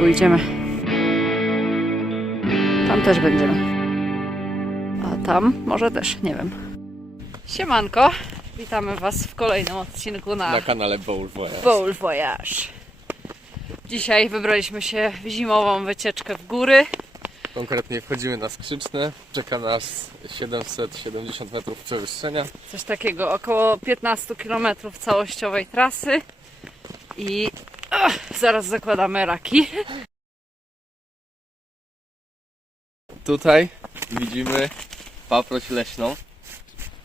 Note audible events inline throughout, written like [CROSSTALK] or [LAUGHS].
Tu idziemy. Tam też będziemy. A tam może też, nie wiem. Siemanko, witamy Was w kolejnym odcinku na, Na kanale Bowl Voyage. Bowl Voyage. Dzisiaj wybraliśmy się w zimową wycieczkę w góry. Konkretnie wchodzimy na skrzyczne. Czeka nas 770 metrów przewyższenia. Coś takiego, około 15 km całościowej trasy. I zaraz zakładamy raki. Tutaj widzimy paproć leśną.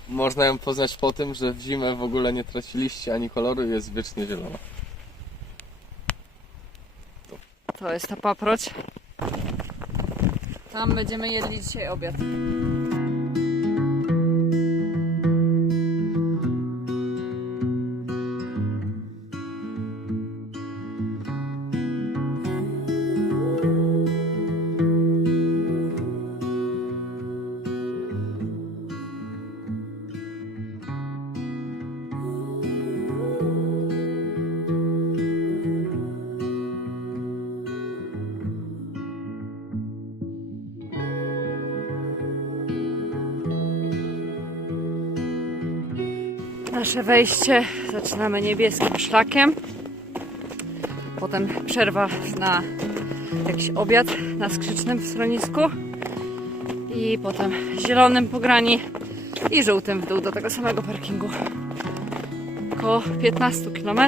Można ją poznać po tym, że w zimę w ogóle nie traci liści ani koloru i jest wiecznie zielona. To jest ta paproć. Tam będziemy jedli dzisiaj obiad. Nasze wejście zaczynamy niebieskim szlakiem. Potem przerwa na jakiś obiad na skrzycznym schronisku. I potem zielonym po grani i żółtym w dół do tego samego parkingu. Około 15 km.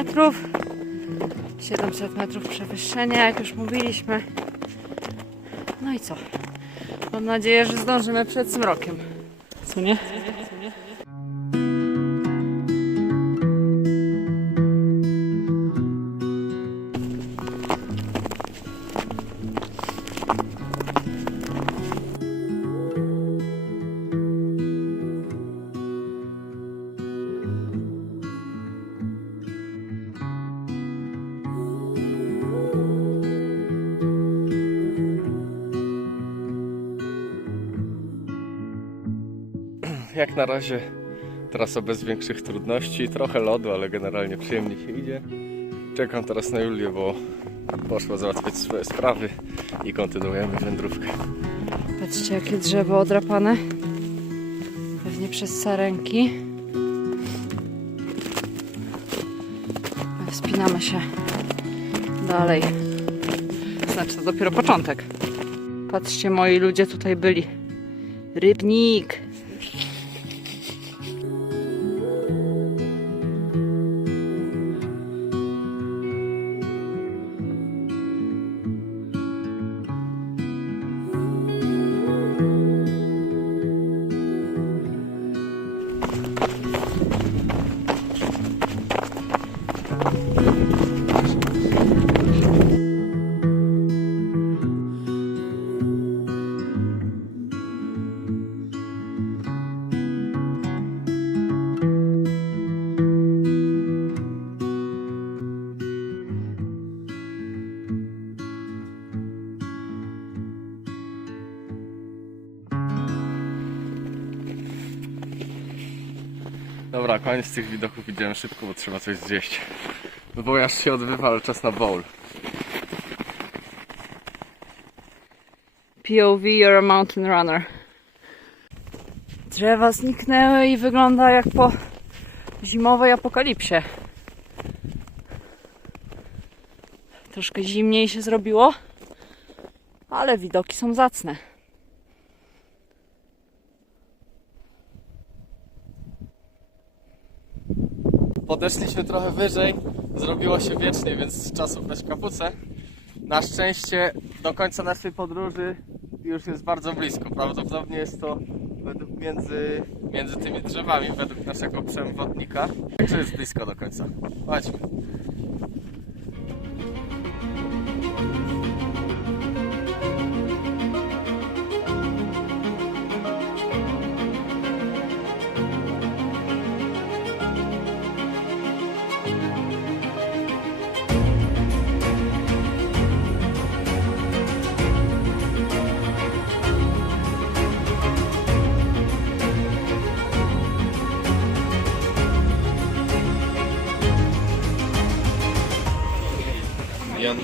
700 metrów przewyższenia, jak już mówiliśmy. No i co? Mam nadzieję, że zdążymy przed zmrokiem. Co nie? Jak na razie trasa bez większych trudności. Trochę lodu, ale generalnie przyjemnie się idzie. Czekam teraz na Julię, bo poszła załatwiać swoje sprawy i kontynuujemy wędrówkę. Patrzcie, jakie drzewo odrapane. Pewnie przez sarenki. Wspinamy się dalej. Znaczy, to dopiero początek. Patrzcie, moi ludzie tutaj byli. Rybnik. Dobra, koniec tych widoków. Idziemy szybko, bo trzeba coś zjeść. Wojaż się odbywa, ale czas na bowl. POV, you're a mountain runner. Drzewa zniknęły i wygląda jak po zimowej apokalipsie. Troszkę zimniej się zrobiło, ale widoki są zacne. Podeszliśmy trochę wyżej, zrobiło się wiecznie, więc czas ubrać kapucę. Na szczęście do końca naszej podróży już jest bardzo blisko. Prawdopodobnie jest to według między, między tymi drzewami, według naszego przewodnika. Także jest blisko do końca. Chodźmy.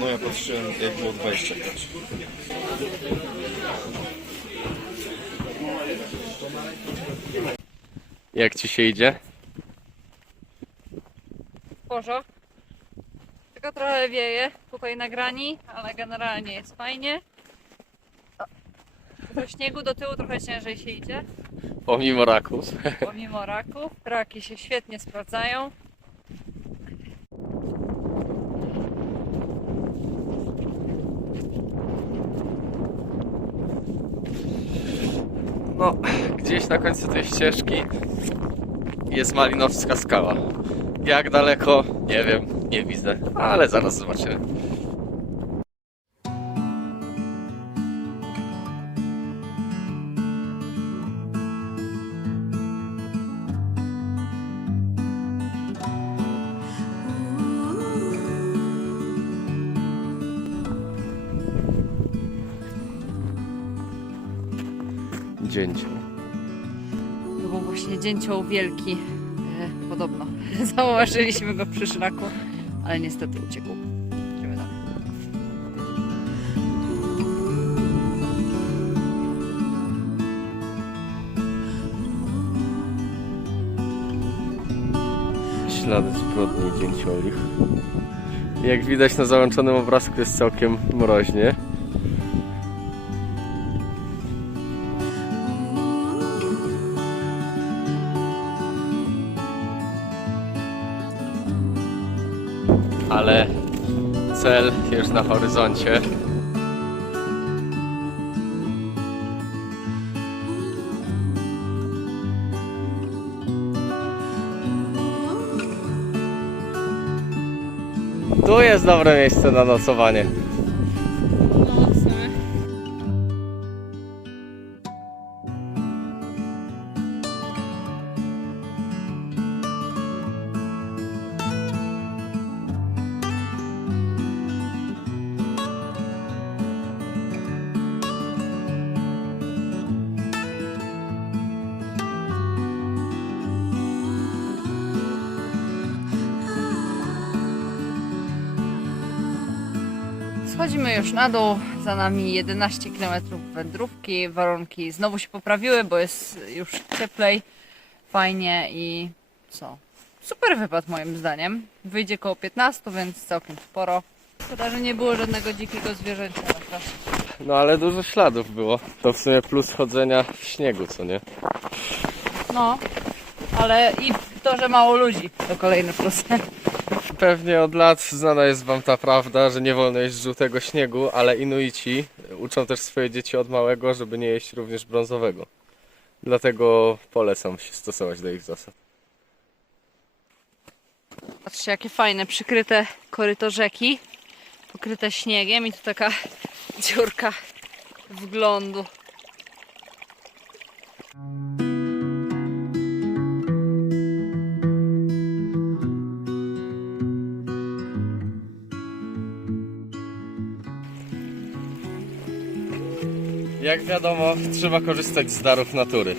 Ja patrzyłem jak było 20 grać. Jak ci się idzie? Porzo. Tylko trochę wieje tutaj na grani, ale generalnie jest fajnie. Do śniegu do tyłu trochę ciężej się idzie, Pomimo raków. pomimo raków. Raki się świetnie sprawdzają. No, gdzieś na końcu tej ścieżki jest Malinowska skała. Jak daleko? Nie wiem, nie widzę, ale zaraz zobaczymy. Dzięcioł. To był właśnie dzięcioł wielki, e, podobno. [LAUGHS] Zauważyliśmy go przy szlaku, ale niestety uciekł. Idziemy dalej. Ślady zbrodni dzięciolich. Jak widać na załączonym obrazku jest całkiem mroźnie. Ale cel już na horyzoncie. Tu jest dobre miejsce na nocowanie. Schodzimy już na dół, za nami 11 km wędrówki, warunki znowu się poprawiły, bo jest już cieplej, fajnie i co? Super wypad moim zdaniem. Wyjdzie koło 15, więc całkiem sporo. Szkoda, że nie było żadnego dzikiego zwierzęcia na trasie. No ale dużo śladów było. To w sumie plus chodzenia w śniegu, co nie? No, ale i to, że mało ludzi, to kolejny plus. Pewnie od lat znana jest wam ta prawda, że nie wolno jeść żółtego śniegu, ale Inuici uczą też swoje dzieci od małego, żeby nie jeść również brązowego. Dlatego polecam się stosować do ich zasad. Patrzcie, jakie fajne, przykryte koryto rzeki, pokryte śniegiem i tu taka dziurka wglądu. Jak wiadomo, trzeba korzystać z darów natury.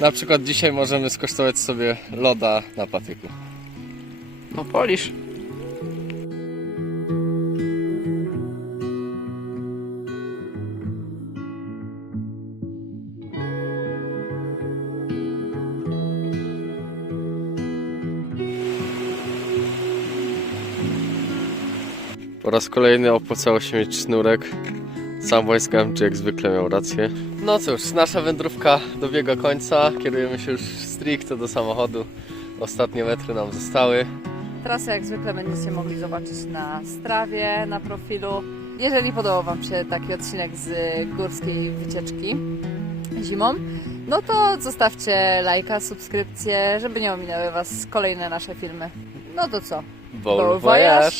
Na przykład dzisiaj możemy skosztować sobie loda na patyku. No polisz. Po raz kolejny opłacało się mieć sznurek. Sam wojskam, czy jak zwykle miał rację. No cóż, nasza wędrówka dobiega końca. Kierujemy się już stricte do samochodu. Ostatnie metry nam zostały. Trasę jak zwykle będziecie mogli zobaczyć na strawie, na profilu. Jeżeli podobał Wam się taki odcinek z górskiej wycieczki zimą, no to zostawcie lajka, subskrypcję, żeby nie ominęły Was kolejne nasze filmy. No to co? Bon voyage.